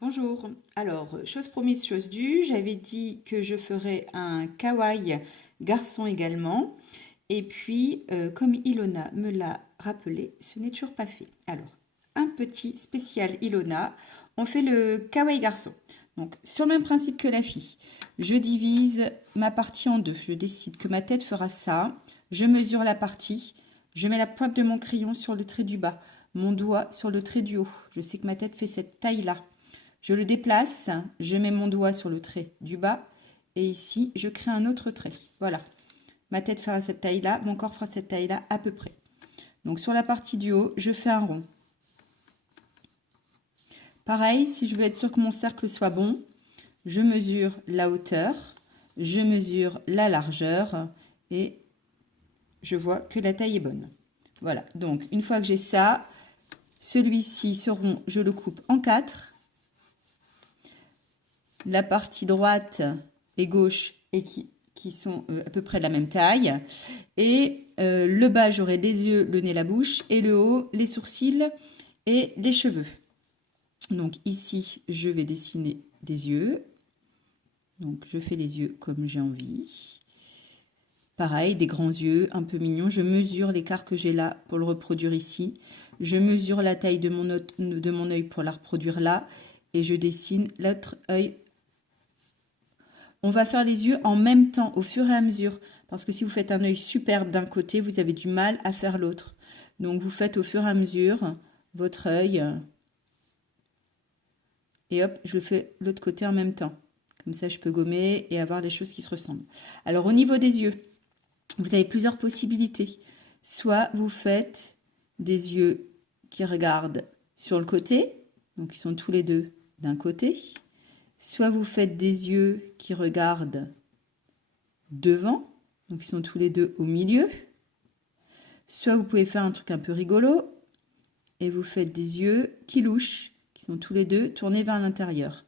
Bonjour. Alors, chose promise, chose due, j'avais dit que je ferais un kawaii garçon également. Et puis, comme Ilona me l'a rappelé, ce n'est toujours pas fait. Alors, un petit spécial Ilona, on fait le kawaii garçon. Donc, sur le même principe que la fille, je divise ma partie en deux. Je décide que ma tête fera ça. Je mesure la partie. Je mets la pointe de mon crayon sur le trait du bas, mon doigt sur le trait du haut. Je sais que ma tête fait cette taille-là. Je le déplace, je mets mon doigt sur le trait du bas et ici, je crée un autre trait. Voilà, ma tête fera cette taille-là, mon corps fera cette taille-là à peu près. Donc sur la partie du haut, je fais un rond. Pareil, si je veux être sûr que mon cercle soit bon, je mesure la hauteur, je mesure la largeur et je vois que la taille est bonne. Voilà, donc une fois que j'ai ça, celui-ci, ce rond, je le coupe en 4. La partie droite et gauche et qui sont à peu près de la même taille. Et le bas, j'aurai les yeux, le nez, la bouche. Et le haut, les sourcils et les cheveux. Donc ici, je vais dessiner des yeux. Donc je fais les yeux comme j'ai envie. Pareil, des grands yeux, un peu mignons. Je mesure l'écart que j'ai là pour le reproduire ici. Je mesure la taille de mon œil pour la reproduire là. Et je dessine l'autre œil. On va faire les yeux en même temps, au fur et à mesure. Parce que si vous faites un œil superbe d'un côté, vous avez du mal à faire l'autre. Donc, vous faites au fur et à mesure votre œil. Et hop, je le fais l'autre côté en même temps. Comme ça, je peux gommer et avoir des choses qui se ressemblent. Alors, au niveau des yeux, vous avez plusieurs possibilités. Soit vous faites des yeux qui regardent sur le côté. Donc, ils sont tous les deux d'un côté. Soit vous faites des yeux qui regardent devant, donc ils sont tous les deux au milieu. Soit vous pouvez faire un truc un peu rigolo et vous faites des yeux qui louchent, qui sont tous les deux tournés vers l'intérieur.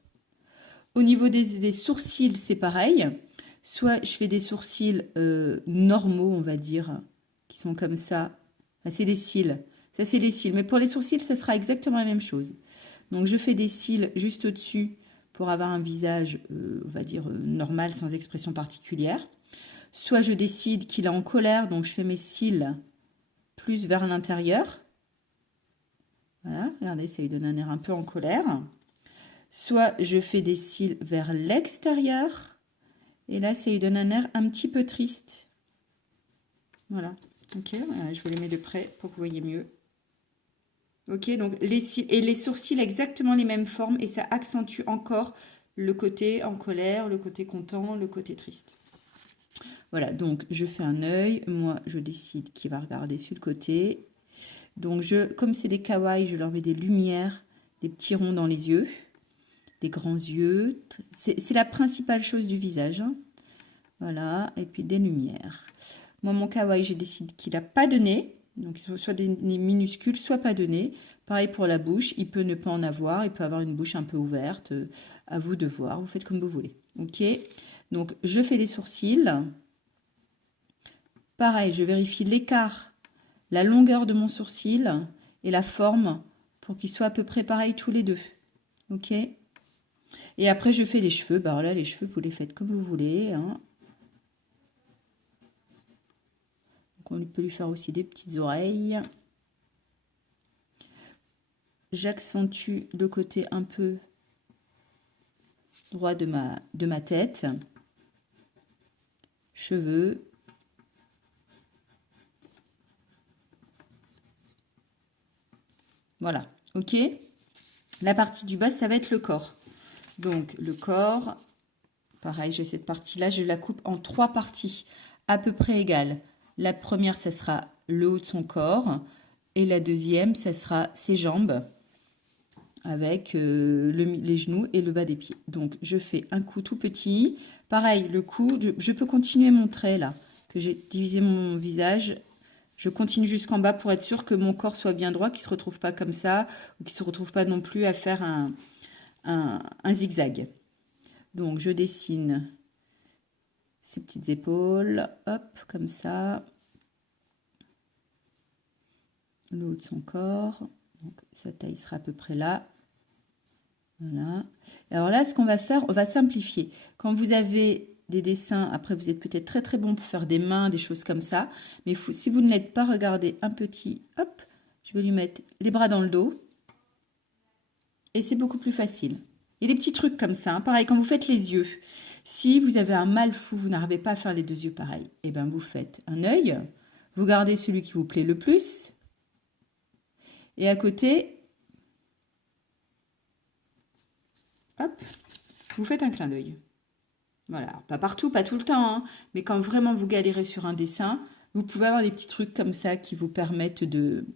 Au niveau des sourcils, c'est pareil. Soit je fais des sourcils normaux, on va dire, qui sont comme ça. Enfin, c'est des cils. Ça, c'est les cils. Mais pour les sourcils, ça sera exactement la même chose. Donc, je fais des cils juste au-dessus pour avoir un visage, on va dire, normal, sans expression particulière. Soit je décide qu'il est en colère, donc je fais mes cils plus vers l'intérieur. Voilà, regardez, ça lui donne un air un peu en colère. Soit je fais des cils vers l'extérieur. Et là, ça lui donne un air un petit peu triste. Voilà. Ok, voilà, je vous les mets de près pour que vous voyez mieux. Ok, donc les cils et les sourcils exactement les mêmes formes et ça accentue encore le côté en colère, le côté content, le côté triste. Voilà, donc je fais un œil. Moi, je décide qui va regarder sur le côté. Donc, comme c'est des kawaii, je leur mets des lumières, des petits ronds dans les yeux, des grands yeux. C'est la principale chose du visage. Hein. Voilà, et puis des lumières. Moi, mon kawaii, je décide qu'il n'a pas de nez. Donc, soit des nez minuscules, soit pas de nez. Pareil pour la bouche, il peut ne pas en avoir. Il peut avoir une bouche un peu ouverte. À vous de voir, vous faites comme vous voulez. Ok, donc je fais les sourcils. Pareil, je vérifie l'écart, la longueur de mon sourcil et la forme pour qu'ils soient à peu près pareils tous les deux. Ok. Et après, je fais les cheveux. Bah là, les cheveux, vous les faites comme vous voulez. Hein. Donc, on peut lui faire aussi des petites oreilles. J'accentue le côté un peu droit de ma tête. Cheveux. Voilà. Ok. La partie du bas, ça va être le corps. Donc, le corps, pareil, j'ai cette partie-là, je la coupe en 3 parties à peu près égales. La première, ça sera le haut de son corps. Et la deuxième, ça sera ses jambes avec les genoux et le bas des pieds. Donc, je fais un coup tout petit. Pareil, le cou, je peux continuer mon trait là, que j'ai divisé mon visage. Je continue jusqu'en bas pour être sûr que mon corps soit bien droit, qu'il ne se retrouve pas comme ça, ou qu'il ne se retrouve pas non plus à faire un zigzag. Donc, je dessine ses petites épaules, hop, comme ça. Le haut de son corps, donc sa taille sera à peu près là. Voilà. Alors là, ce qu'on va faire, on va simplifier. Quand vous avez des dessins, après vous êtes peut-être très très bon pour faire des mains, des choses comme ça. Mais si vous ne l'êtes pas, regardez, un petit, hop, je vais lui mettre les bras dans le dos. Et c'est beaucoup plus facile. Il y a des petits trucs comme ça. Hein. Pareil, quand vous faites les yeux, si vous avez un mal fou, vous n'arrivez pas à faire les 2 yeux pareil, et bien vous faites un œil, vous gardez celui qui vous plaît le plus. Et à côté, hop, vous faites un clin d'œil. Voilà, pas partout, pas tout le temps, hein, mais quand vraiment vous galérez sur un dessin, vous pouvez avoir des petits trucs comme ça qui vous permettent de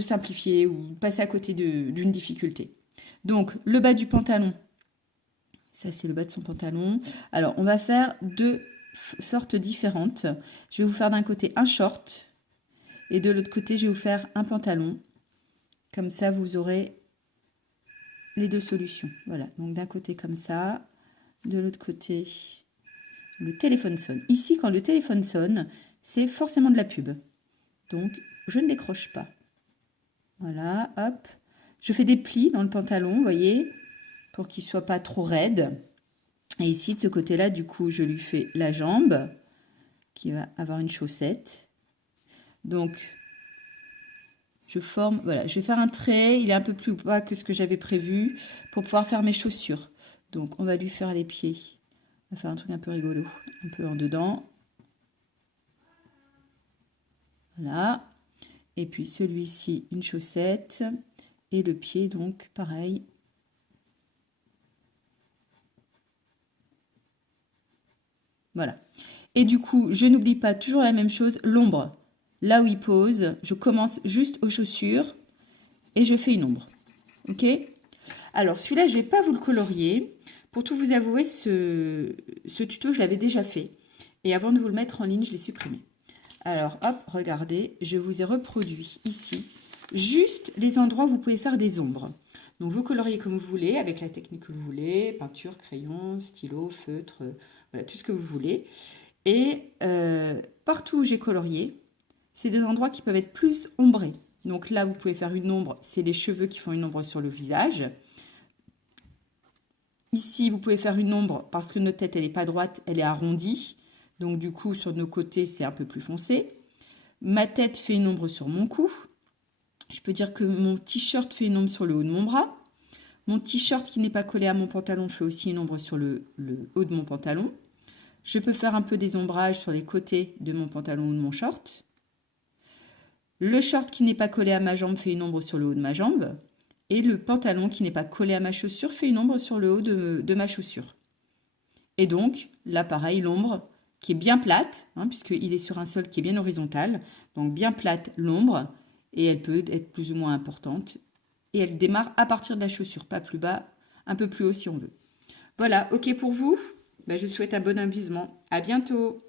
simplifier ou passer à côté d'une difficulté. Donc, le bas du pantalon, ça c'est le bas de son pantalon. Alors, on va faire 2 sortes différentes. Je vais vous faire d'un côté un short et de l'autre côté, je vais vous faire un pantalon. Comme ça, vous aurez les 2 solutions. Voilà, donc d'un côté comme ça, de l'autre côté, le téléphone sonne. Ici, quand le téléphone sonne, c'est forcément de la pub. Donc, je ne décroche pas. Voilà, hop. Je fais des plis dans le pantalon, vous voyez, pour qu'il ne soit pas trop raide. Et ici, de ce côté-là, du coup, je lui fais la jambe, qui va avoir une chaussette. Donc, je forme, voilà, je vais faire un trait. Il est un peu plus bas que ce que j'avais prévu pour pouvoir faire mes chaussures. Donc, on va lui faire les pieds. On va faire un truc un peu rigolo, un peu en dedans. Voilà. Et puis celui-ci, une chaussette. Et le pied, donc, pareil. Voilà. Et du coup, je n'oublie pas toujours la même chose, l'ombre. Là où il pose, je commence juste aux chaussures et je fais une ombre. Ok? Alors, celui-là, je ne vais pas vous le colorier. Pour tout vous avouer, ce tuto, je l'avais déjà fait. Et avant de vous le mettre en ligne, je l'ai supprimé. Alors, hop, regardez, je vous ai reproduit ici juste les endroits où vous pouvez faire des ombres. Donc, vous coloriez comme vous voulez, avec la technique que vous voulez, peinture, crayon, stylo, feutre, voilà, tout ce que vous voulez. Et partout où j'ai colorié, c'est des endroits qui peuvent être plus ombrés. Donc là, vous pouvez faire une ombre, c'est les cheveux qui font une ombre sur le visage. Ici, vous pouvez faire une ombre parce que notre tête, elle n'est pas droite, elle est arrondie. Donc du coup, sur nos côtés, c'est un peu plus foncé. Ma tête fait une ombre sur mon cou. Je peux dire que mon t-shirt fait une ombre sur le haut de mon bras. Mon t-shirt qui n'est pas collé à mon pantalon fait aussi une ombre sur le haut de mon pantalon. Je peux faire un peu des ombrages sur les côtés de mon pantalon ou de mon short. Le short qui n'est pas collé à ma jambe fait une ombre sur le haut de ma jambe. Et le pantalon qui n'est pas collé à ma chaussure fait une ombre sur le haut de ma chaussure. Et donc, là pareil, l'ombre qui est bien plate, hein, puisqu'il est sur un sol qui est bien horizontal. Donc bien plate l'ombre, et elle peut être plus ou moins importante. Et elle démarre à partir de la chaussure, pas plus bas, un peu plus haut si on veut. Voilà, ok pour vous? Ben, je vous souhaite un bon amusement. À bientôt!